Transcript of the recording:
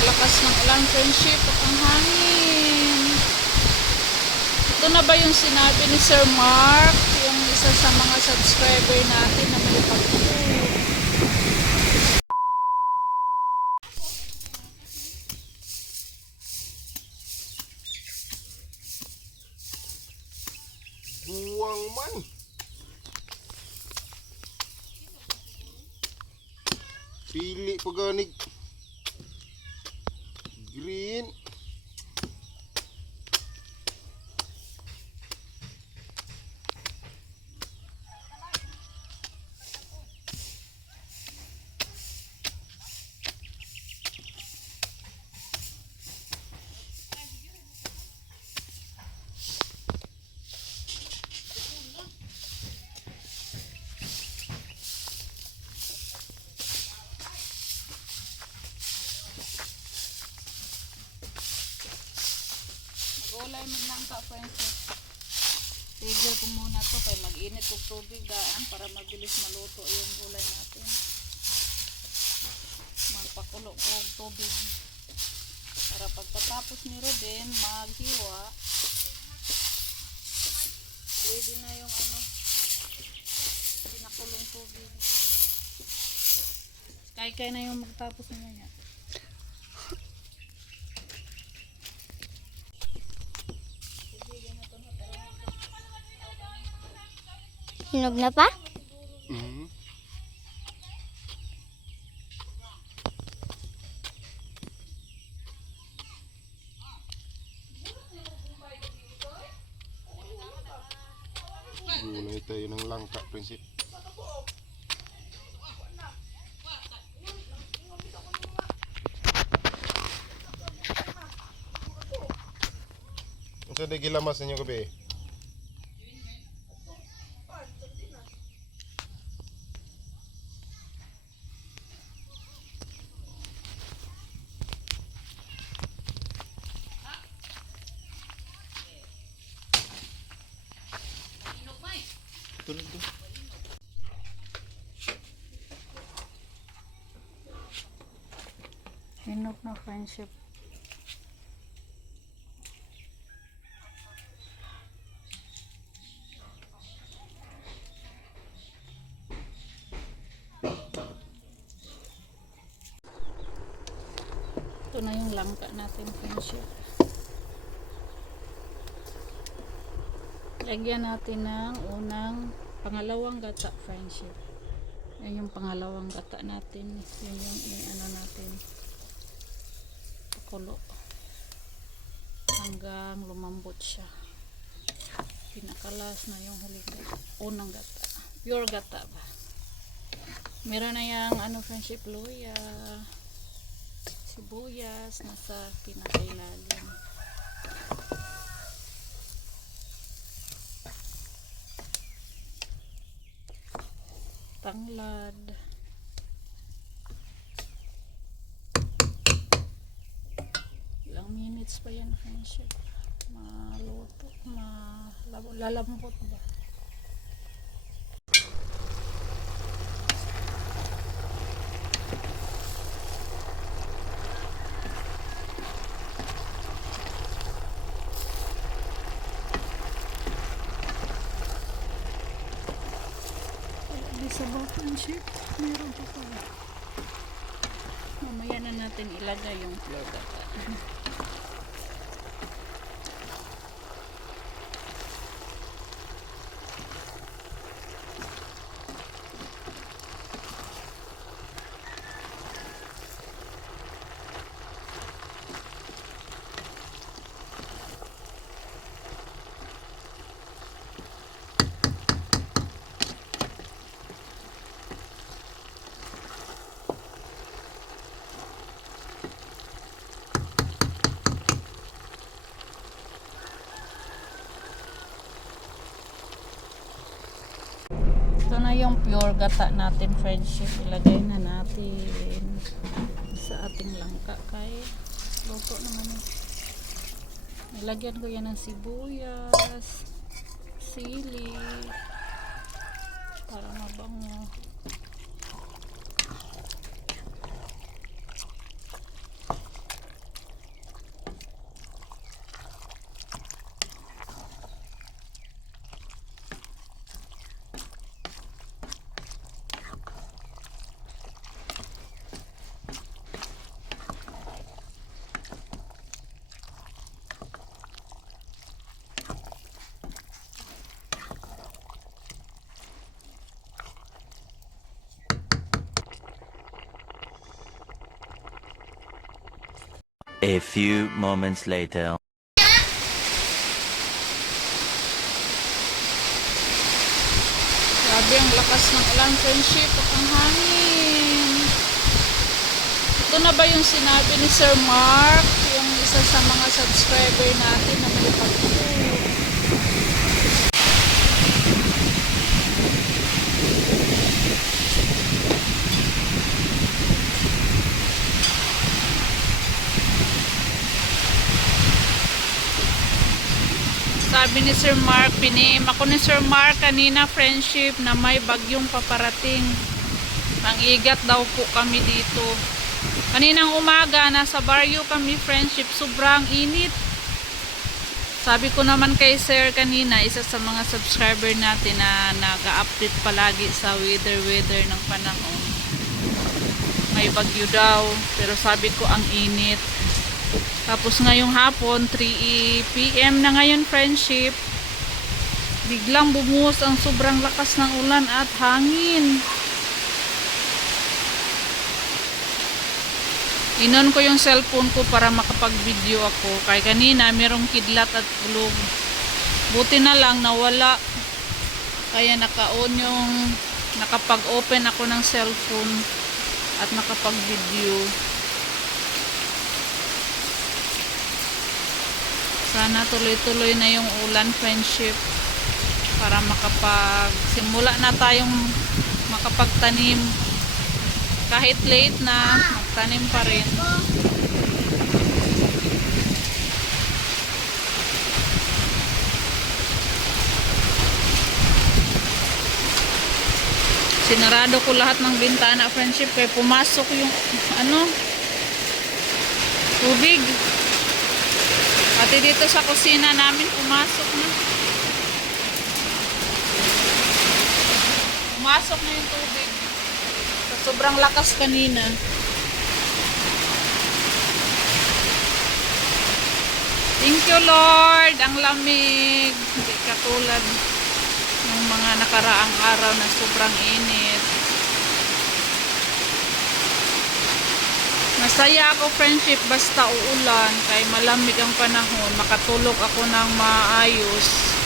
lakas ng ulan, friendship, at ang hangin. Ito na ba yung sinabi ni Sir Mark, yung isa sa mga subscriber natin na may pagpo? Buwang man. Pili paganig. Green. Gulay mo lang ka, friends. Tigil ko muna to kaya mag-init ng tubig daan para mabilis maluto yung gulay natin. Magpakulo ko ng tubig para pagkatapos ni Ruben maghiwa, pwede na yung pinakulong tubig. Kaya na yung magtapos niya. Hinog na pa? Gulay tayo ng langka, prinsip. Unsa day gilamas ninyo gabi? Tulog to. Hinog na, friendship. Ito na yung langka natin, friendship. Lagyan natin ng pangalawang gata, friendship. Yan yung pangalawang gata natin. Yan yung natin. Pakulo. Hanggang lumambot siya. Pinakalas na yung huling gata. Unang gata. Pure gata ba? Meron na yung friendship, luya. Sibuyas. Nasa pinakailalim. Tanglad. Ilang minutes pa yan, friendship. Maluto. Lalambot ba? Sa friendship, meron pa pala. Mamaya na natin ilagay yung pure gata. Ito na yung pure gata natin, friendship. Ilagay na natin sa ating langka kay luto naman yun. Nilagyan ko yan ng sibuyas, sili para mabango. A few moments later. Grabe ang lakas ng ulan, friendship, at ang hangin. Ito na ba yung sinabi ni Sir Mark, yung isa sa mga subscriber natin na may pagpo? Sabi ni Sir Mark, pinim ako ni Sir Mark kanina, friendship, na may bagyong paparating. Mangigat daw po kami dito. Kaninang umaga, nasa baryo kami, friendship, sobrang init. Sabi ko naman kay Sir kanina, isa sa mga subscriber natin na nag-update palagi sa weather ng panahon. May bagyo daw, pero sabi ko ang init. Tapos ngayong hapon, 3 PM na ngayon, friendship. Biglang bumuhos ang sobrang lakas ng ulan at hangin. Inon ko yung cellphone ko para makapag-video ako. Kaya kanina, merong kidlat at ulog. Buti na lang, nawala. Kaya nakapag-open ako ng cellphone at nakapag-video. Sana tuloy-tuloy na yung ulan, friendship, para makapagsimula na tayong makapagtanim. Kahit late na, magtanim pa rin. Sinarado ko lahat ng bintana, friendship, kaya pumasok yung tubig. Pati dito sa kusina namin pumasok na. Pumasok na yung tubig. Sa sobrang lakas kanina. Thank you, Lord. Ang lamig. Hindi katulad ng mga nakaraang araw na sobrang init. Masaya ako, friendship, basta uulan, kay malamig ang panahon, makatulog ako ng maayos.